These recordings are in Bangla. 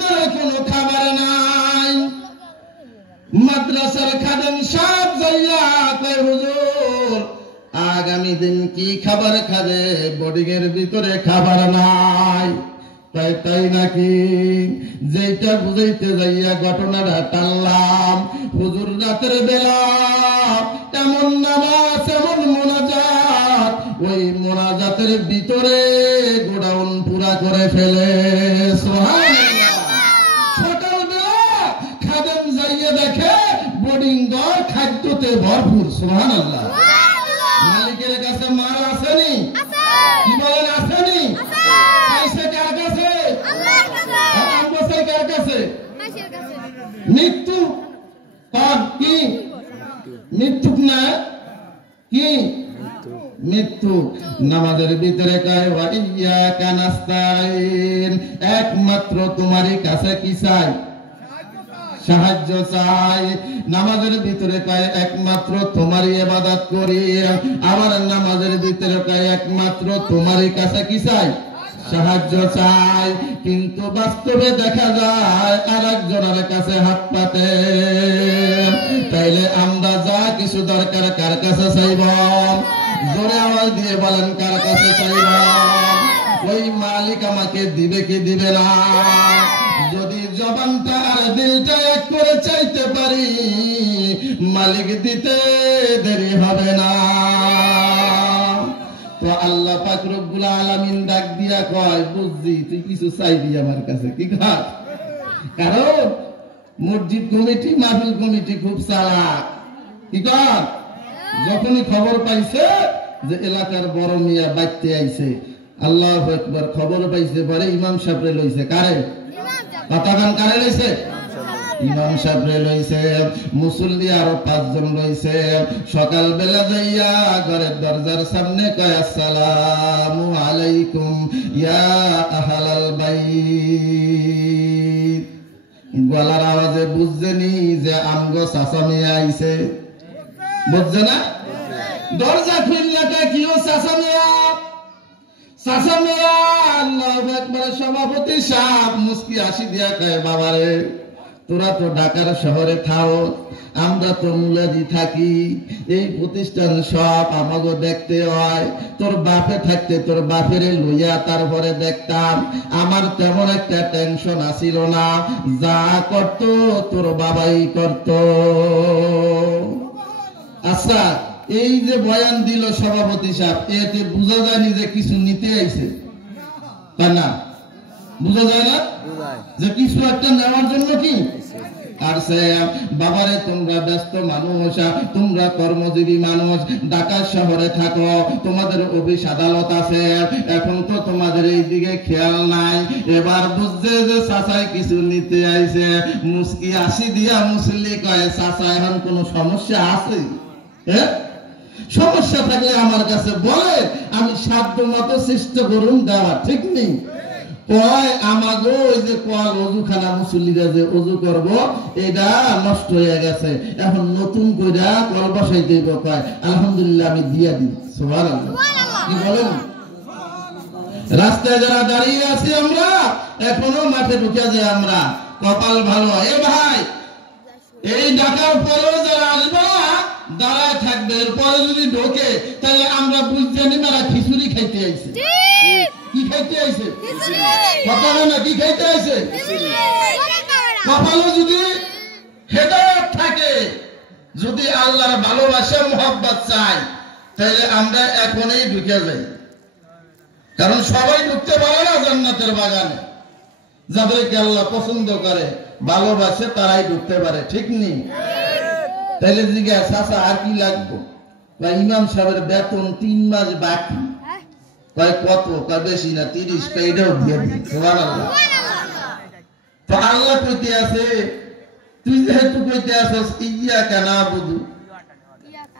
ভিতরে কোনো খাবার নাই। মাদ্রাসার খাদেম সাহেব যাইয়া কয় হুজুর আগামী দিন কি খাবার খাবে, বোর্ডিং এর ভিতরে খাবার নাই। তাই নাকি? যেটা বুঝাইতে যাইয়া ঘটনাটা টানলাম। হুজুর রাতের বেলা এমন নামাজ এমন মোনাজাত, ওই মোনাজাতের ভিতরে গোডাউন পুরা করে ফেলে। সুবহানাল্লাহ। সকালবেলা খাদেম যাইয়া দেখে বোর্ডিং ঘর খাদ্যতে ভরপুর। সুবহানাল্লাহ। মালিকের কাছে মাল আসেনি? কি বলেন আসেনি? মৃত্যু কি মৃত্যু না কি মৃত্যু। নামাজের ভিতরে একমাত্র তোমারই কাছে কি চাই? সাহায্য চাই। নামাজের ভিতরে কয় একমাত্র তোমারই ইবাদত করি। আবার নামাজের ভিতরে কয় একমাত্র তোমারই কাছে কি চাই? সাহায্য চাই। কিন্তু বাস্তবে দেখা যায় আরেকজনের কাছে হাত পাতে। তাইলে আমরা যা কিছু দরকার কার কাছে চাইব? জোরে আওয়াজ দিয়ে বলেন কার কাছে চাইব? ওই মালিক আমাকে দিবে কি দিবে না? যদি জবানটা আর দিলটা এক করে চাইতে পারি, মালিক দিতে দেরি হবে না। তো আল্লাহ পাক রব্বুল আলামিন ডাক দিয়া কয় বুঝছি তুই কিছু চাইবি আমার কাছে। কি কয়? কারণ মসজিদ কমিটি মাহফিল কমিটি খুব চালাক। কি কয়? যখনই খবর পাইছে যে এলাকার বড় মিয়া বাইতে আইছে, আল্লাহু আকবার, খবর পাইছে পরে ইমাম সাহেবরে লইছে। কারে? কথাগান কারে লইছে? ইমাম সাহেবরে লইছে। মুসল্লি আরো 5 জন লইছে। সকাল বেলা যাইয়া ঘরের দরজার সামনে কয় আসসালামু আলাইকুম ইয়া আহলাল বাইত। গলার আওয়াজে বুঝছেনি যে আমগো চাচা মিয়া আইছে। বুঝছে না? দরজা খুললে কি ও চাচা মিয়া? চাচা মিয়া আল্লাহু আকবার। সভাপতি সাহেব মুস্কি হাসি দিয়া কয় বাবারে তোরা তো ঢাকার শহরে থাও, আমরা তো মুলাদি থাকি। এই প্রতিষ্ঠান সব আমাকে দেখতে হয়। তোর বাপে থাকতে তোর বাপের লইয়া তারপরে দেখতাম। আমার তেমন একটা টেনশন আসিল না। যা করত তোর বাবাই করত। আচ্ছা, এই যে বয়ান দিল সভাপতি সাহেব, এতে বোঝা যায়নি যে কিছু নিতে আইছে? তাই না? বুঝা যায় না যে কিছু একটা নেওয়ার জন্য কি আর সে বাবারে তোমরা ব্যস্ত মানুষ, তোমরা কর্মজীবী মানুষ, ঢাকা শহরে থাকো, তোমাদের অফিস আদালত আছে, এখন তো তোমাদের এই দিকে খেয়াল নাই। এবার বুঝছে যে চাচাই কিছু নিতে আইছে। মুস্কি হাসি দিয়া মুসল্লি কয় চাচা এখন কোন সমস্যা আছে? সমস্যা থাকলে আমার কাছে বলে, আমি সাধ্য মতো চেষ্টা করুন দেওয়া। ঠিক নেই? কয় আমাগো ওই যে কল অজুখানা মুসল্লিরা যে অজু করব এটা নষ্ট হয়ে গেছে, এখন নতুন কইরা কল বসাই দেব। কয় আলহামদুলিল্লাহ আমি দিয়া দিই। সুবহানাল্লাহ। কি বলেন? রাস্তায় যারা দাঁড়িয়ে আছি আমরা, এখনো মাঠে ঢুকে যায় আমরা। কপাল ভালো। এ ভাই, এই ঢাকার পরেও যারা আসবে দাঁড়ায় থাকবে, এরপরে যদি ঢোকে তাহলে আমরা বুঝতে নি মারা খিচুড়ি খাইতে আইছে। কি খাইতে আইছে? কথা না, কি খাইতে আইছে? কপালে যদি হেদায়েত থাকে, যদি আল্লাহর ভালোবাসা মোহাব্বত চাই, তাহলে আমরা এখনই ঢুকে যাই। কারণ সবাই ঢুকতে পারে না জান্নাতের বাগানে। যাদেরকে আল্লাহ পছন্দ করে ভালোবাসে তারাই ঢুকতে পারে। ঠিক নেই? তাহলে জিজ্ঞাসা চাচা আর কি লাগবে? ইমাম সাহেবের বেতন 3 মাস বাকি। কয় কত? কয় বেশি না, 30। এটাও দিয়ে দিই। সুবহানাল্লাহ। তো আল্লাহ কইতে আছে, তুই যেহেতু কইতে আছিস ইয়াকা নাবুদু,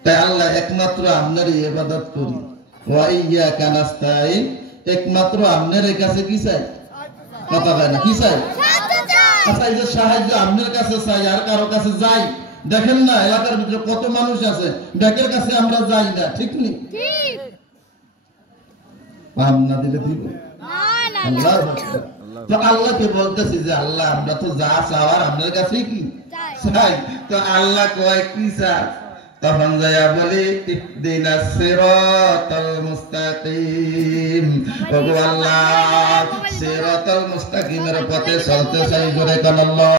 তাই আল্লাহ একমাত্র আপনারই ইবাদত করি। ওয়া ইয়াকা নাস্তাইন, একমাত্র আপনার কাছে কি চাই? কথা বলে না, কি চাই? আচ্ছা, এই যে সাহায্য আপনার কাছে চাই, আর কারো কাছে যাই? দেখেন না এলাকার ভিতরে কত মানুষ আছে, ব্যাকের কাছে আমরা যাই না। ঠিক নেই? পাম না দিলে দিব। আল্লাহু আকবার। তো আল্লাহকে বলতেছি যে আল্লাহ আমরা তো যা চাওয়ার আপনার কাছে কি চাই, তো আল্লাহ কয় কি চাই, তখন যাইয়া বলি ইহদিনাস সিরাতাল মুস্তাকিম, ওগো আল্লাহ সিরাতাল মুস্তাকিমের পথে চলতে চাই, জোরে কান আল্লাহ।